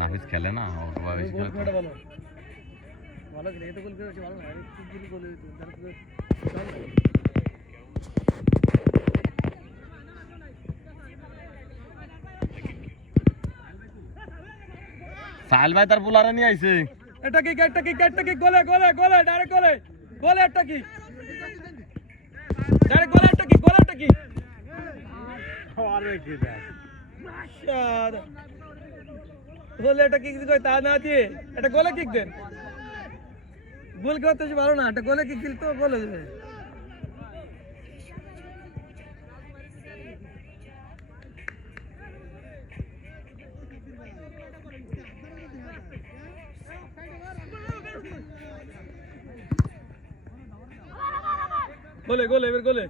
নাফিস খেলে না বেশি খেলে তো। ভালো খেলে এত গোল করেছে ভালো না গোল সাহেল ভাই তার বুলারে নিয়ে আইছে। এটা কি গোলে গোলে গোলে ডাইরেক্ট গোলে গোলে একটা কি ডাইরেক্ট গোলে একটা কি আরে কি দেখ শাদ গোলে একটা কিক কই তা না দিয়ে এটা গোলে কিক দেন গোল করতে ভালো না এটা গোলে কিক দিল তো গোল হয়ে যাবে গোলে গোলে এবার গোলে